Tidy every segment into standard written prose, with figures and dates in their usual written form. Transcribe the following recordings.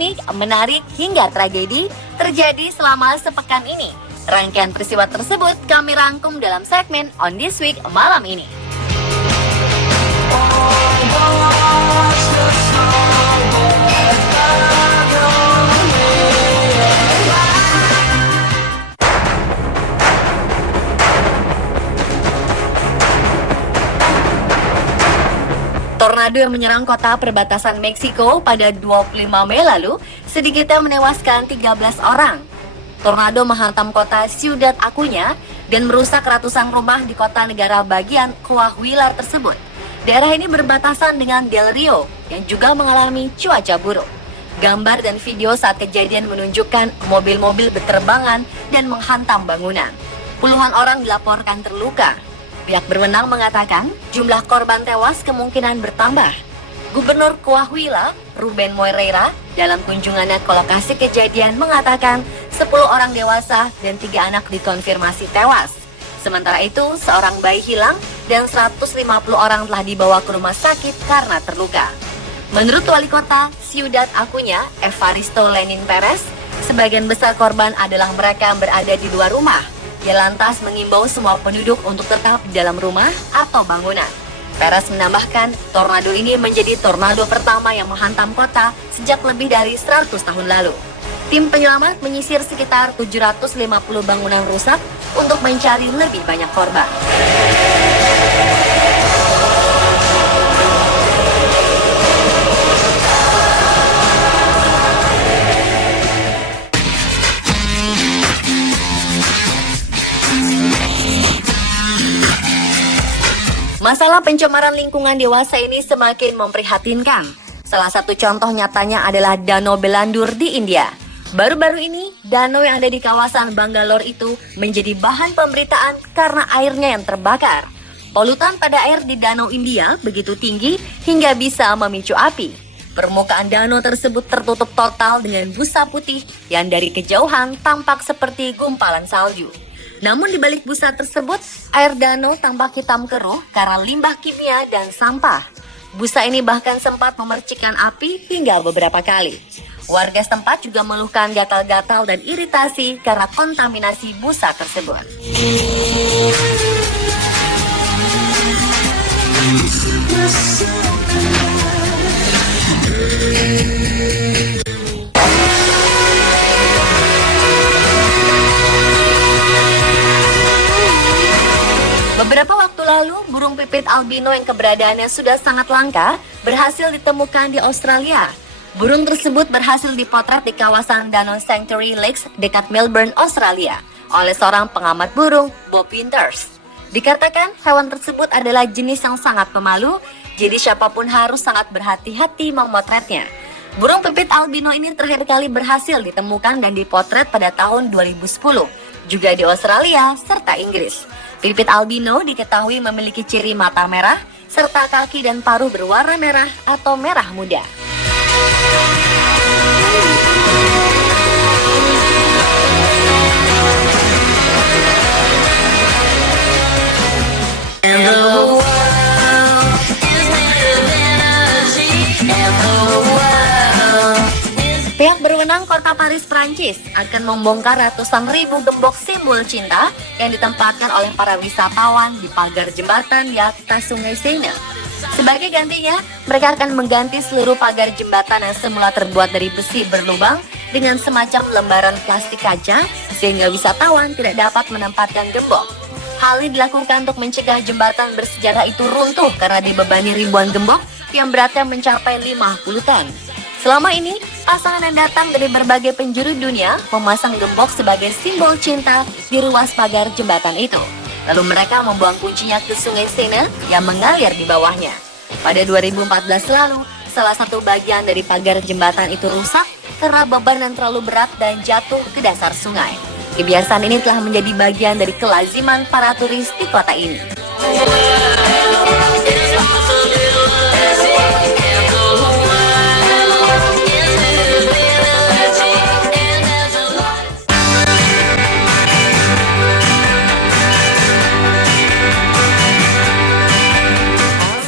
unik, menarik, hingga tragedi terjadi selama sepekan ini. Rangkaian peristiwa tersebut kami rangkum dalam segmen On This Week malam ini. Tornado yang menyerang kota perbatasan Meksiko pada 25 Mei lalu sedikitnya menewaskan 13 orang. Tornado menghantam kota Ciudad Acuña dan merusak ratusan rumah di kota negara bagian Coahuila tersebut. Daerah ini berbatasan dengan Del Rio yang juga mengalami cuaca buruk. Gambar dan video saat kejadian menunjukkan mobil-mobil berterbangan dan menghantam bangunan. Puluhan orang dilaporkan terluka. Pihak berwenang mengatakan jumlah korban tewas kemungkinan bertambah. Gubernur Coahuila, Ruben Moreira, dalam kunjungannya ke lokasi kejadian mengatakan 10 orang dewasa dan 3 anak dikonfirmasi tewas. Sementara itu, seorang bayi hilang dan 150 orang telah dibawa ke rumah sakit karena terluka. Menurut Wali Kota Ciudad Acuña, Evaristo Lenin Perez, sebagian besar korban adalah mereka yang berada di luar rumah. Ia lantas mengimbau semua penduduk untuk tetap di dalam rumah atau bangunan. Perez menambahkan, tornado ini menjadi tornado pertama yang menghantam kota sejak lebih dari 100 tahun lalu. Tim penyelamat menyisir sekitar 750 bangunan rusak untuk mencari lebih banyak korban. Masalah pencemaran lingkungan dewasa ini semakin memprihatinkan. Salah satu contoh nyatanya adalah Danau Belandur di India. Baru-baru ini, danau yang ada di kawasan Bangalore itu menjadi bahan pemberitaan karena airnya yang terbakar. Polutan pada air di Danau India begitu tinggi hingga bisa memicu api. Permukaan danau tersebut tertutup total dengan busa putih yang dari kejauhan tampak seperti gumpalan salju. Namun di balik busa tersebut, air danau tampak hitam keruh karena limbah kimia dan sampah. Busa ini bahkan sempat memercikkan api hingga beberapa kali. Warga setempat juga mengeluhkan gatal-gatal dan iritasi karena kontaminasi busa tersebut. Beberapa waktu lalu, burung pipit albino yang keberadaannya sudah sangat langka berhasil ditemukan di Australia. Burung tersebut berhasil dipotret di kawasan Danau Sanctuary Lakes dekat Melbourne, Australia, oleh seorang pengamat burung, Bob Winters. Dikatakan hewan tersebut adalah jenis yang sangat pemalu, jadi siapapun harus sangat berhati-hati memotretnya. Burung pipit albino ini terakhir kali berhasil ditemukan dan dipotret pada tahun 2010, juga di Australia serta Inggris. Pipit albino diketahui memiliki ciri mata merah, serta kaki dan paruh berwarna merah atau merah muda. Pihak berwenang Kota Paris, Prancis akan membongkar ratusan ribu gembok simbol cinta yang ditempatkan oleh para wisatawan di pagar jembatan di atas Sungai Seine. Sebagai gantinya, mereka akan mengganti seluruh pagar jembatan yang semula terbuat dari besi berlubang dengan semacam lembaran plastik kaca sehingga wisatawan tidak dapat menempatkan gembok. Hal ini dilakukan untuk mencegah jembatan bersejarah itu runtuh karena dibebani ribuan gembok yang beratnya mencapai 50 ton. Selama ini, pasangan yang datang dari berbagai penjuru dunia memasang gembok sebagai simbol cinta di ruas pagar jembatan itu. Lalu mereka membuang kuncinya ke Sungai Seine yang mengalir di bawahnya. Pada 2014 lalu, salah satu bagian dari pagar jembatan itu rusak karena beban yang terlalu berat dan jatuh ke dasar sungai. Kebiasaan ini telah menjadi bagian dari kelaziman para turis di kota ini.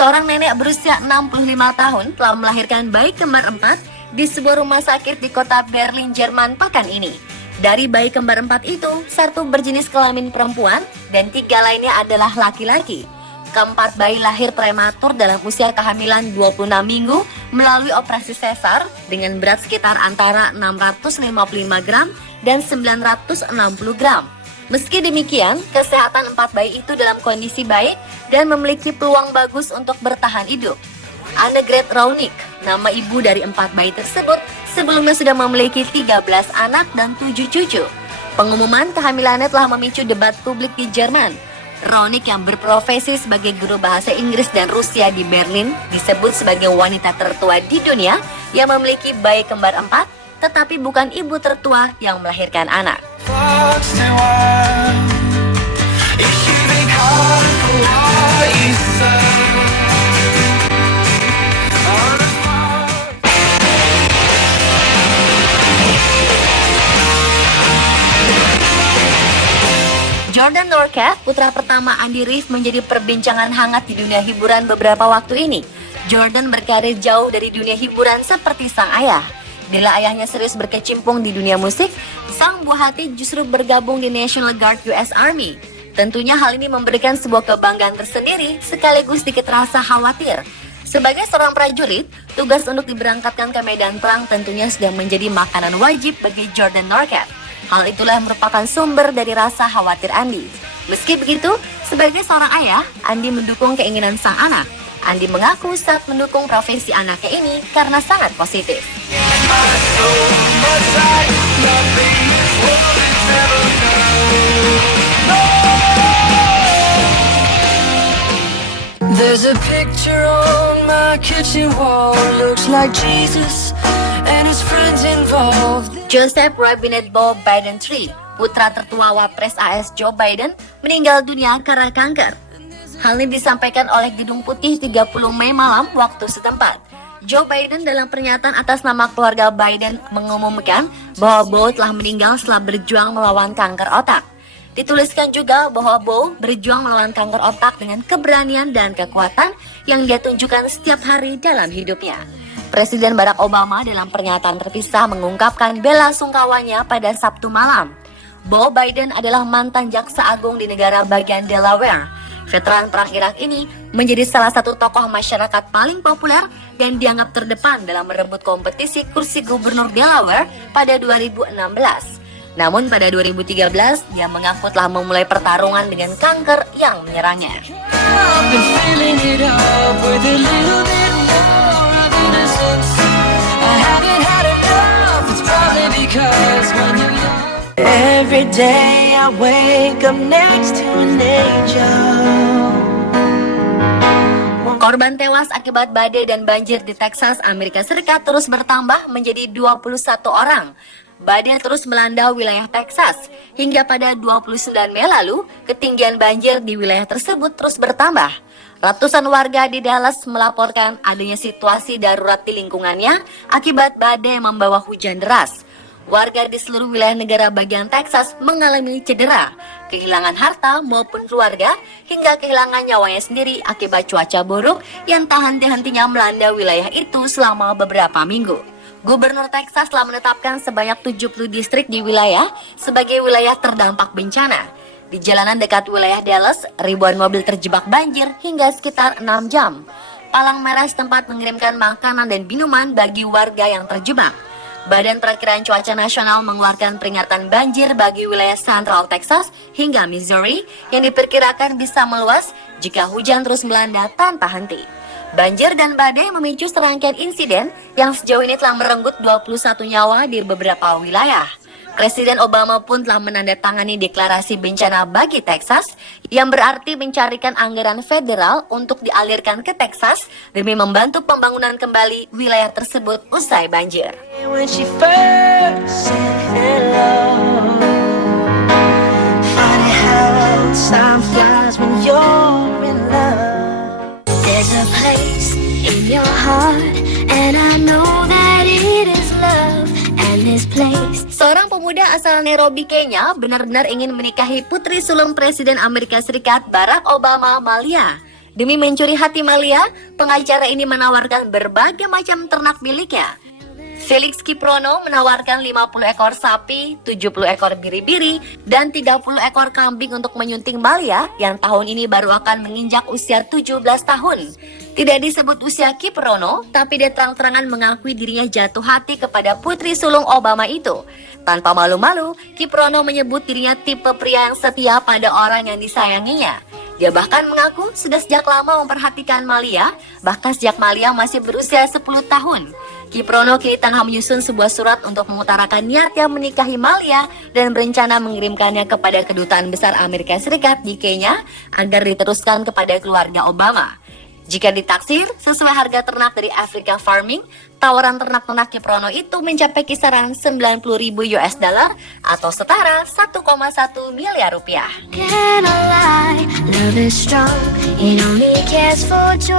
Seorang nenek berusia 65 tahun telah melahirkan bayi kembar 4 di sebuah rumah sakit di kota Berlin, Jerman pekan ini. Dari bayi kembar 4 itu, 1 berjenis kelamin perempuan dan 3 lainnya adalah laki-laki. Keempat bayi lahir prematur dalam usia kehamilan 26 minggu melalui operasi sesar dengan berat sekitar antara 655 gram dan 960 gram. Meski demikian, kesehatan 4 bayi itu dalam kondisi baik dan memiliki peluang bagus untuk bertahan hidup. Annegret Raunik, nama ibu dari 4 bayi tersebut, sebelumnya sudah memiliki 13 anak dan 7 cucu. Pengumuman kehamilannya telah memicu debat publik di Jerman. Raunik yang berprofesi sebagai guru bahasa Inggris dan Rusia di Berlin disebut sebagai wanita tertua di dunia yang memiliki bayi kembar 4, tetapi bukan ibu tertua yang melahirkan anak. Jordan Norcat, putra pertama Andy Rif, menjadi perbincangan hangat di dunia hiburan beberapa waktu ini. Jordan berkarir jauh dari dunia hiburan seperti sang ayah. Bila ayahnya serius berkecimpung di dunia musik, sang buah hati justru bergabung di National Guard US Army. Tentunya hal ini memberikan sebuah kebanggaan tersendiri sekaligus sedikit rasa khawatir. Sebagai seorang prajurit, tugas untuk diberangkatkan ke medan perang tentunya sudah menjadi makanan wajib bagi Jordan Norcat. Hal itulah yang merupakan sumber dari rasa khawatir Andy. Meski begitu, sebagai seorang ayah, Andy mendukung keinginan sang anak. Andy mengaku saat mendukung profesi anaknya ini karena sangat positif. There's a picture on my kitchen wall, looks like Jesus and his friends involved. Joseph Robinette Bob Biden III, putra tertua Wapres AS Joe Biden, meninggal dunia karena kanker. Hal ini disampaikan oleh Gedung Putih 30 Mei malam waktu setempat. Joe Biden dalam pernyataan atas nama keluarga Biden mengumumkan bahwa Bo telah meninggal setelah berjuang melawan kanker otak. Dituliskan juga bahwa Bo berjuang melawan kanker otak dengan keberanian dan kekuatan yang dia tunjukkan setiap hari dalam hidupnya. Presiden Barack Obama dalam pernyataan terpisah mengungkapkan bela sungkawanya pada Sabtu malam. Bo Biden adalah mantan jaksa agung di negara bagian Delaware. Veteran perang Irak ini menjadi salah satu tokoh masyarakat paling populer dan dianggap terdepan dalam merebut kompetisi kursi gubernur Delaware pada 2016. Namun pada 2013, dia mengaku telah memulai pertarungan dengan kanker yang menyerangnya. Every day I wake up next to an angel. Korban tewas akibat badai dan banjir di Texas, Amerika Serikat terus bertambah menjadi 21 orang. Badai terus melanda wilayah Texas. Hingga pada 29 Mei lalu, ketinggian banjir di wilayah tersebut terus bertambah. Ratusan warga di Dallas melaporkan adanya situasi darurat di lingkungannya akibat badai yang membawa hujan deras. Warga di seluruh wilayah negara bagian Texas mengalami cedera, kehilangan harta maupun keluarga, hingga kehilangan nyawanya sendiri akibat cuaca buruk yang tak henti-hentinya melanda wilayah itu selama beberapa minggu. Gubernur Texas telah menetapkan sebanyak 70 distrik di wilayah sebagai wilayah terdampak bencana. Di jalanan dekat wilayah Dallas, ribuan mobil terjebak banjir hingga sekitar 6 jam. Palang merah setempat mengirimkan makanan dan minuman bagi warga yang terjebak. Badan Perakiraan Cuaca Nasional mengeluarkan peringatan banjir bagi wilayah Central Texas hingga Missouri yang diperkirakan bisa meluas jika hujan terus melanda tanpa henti. Banjir dan badai memicu serangkaian insiden yang sejauh ini telah merenggut 21 nyawa di beberapa wilayah. Presiden Obama pun telah menandatangani deklarasi bencana bagi Texas yang berarti mencarikan anggaran federal untuk dialirkan ke Texas demi membantu pembangunan kembali wilayah tersebut usai banjir. Seorang pemuda asal Nairobi, Kenya, benar-benar ingin menikahi putri sulung Presiden Amerika Serikat Barack Obama, Malia. Demi mencuri hati Malia, pengacara ini menawarkan berbagai macam ternak miliknya. Felix Kiprono menawarkan 50 ekor sapi, 70 ekor biri-biri, dan 30 ekor kambing untuk menyunting Malia yang tahun ini baru akan menginjak usia 17 tahun. Tidak disebut usia Kiprono, tapi dia terang-terangan mengakui dirinya jatuh hati kepada putri sulung Obama itu. Tanpa malu-malu, Kiprono menyebut dirinya tipe pria yang setia pada orang yang disayanginya. Dia bahkan mengaku sudah sejak lama memperhatikan Malia, bahkan sejak Malia masih berusia 10 tahun. Kiprono kini tengah menyusun sebuah surat untuk mengutarakan niatnya menikahi Malia dan berencana mengirimkannya kepada Kedutaan Besar Amerika Serikat di Kenya agar diteruskan kepada keluarga Obama. Jika ditaksir sesuai harga ternak dari Africa Farming, tawaran ternak-ternak Kiprono itu mencapai kisaran 90.000 US dollar atau setara 1,1 miliar rupiah.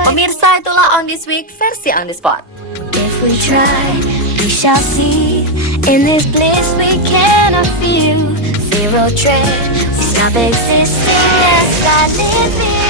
Pemirsa, itulah On This Week versi On The Spot. If we try, we shall see. In this bliss we cannot feel. Fear or dread, stop existing as I live in.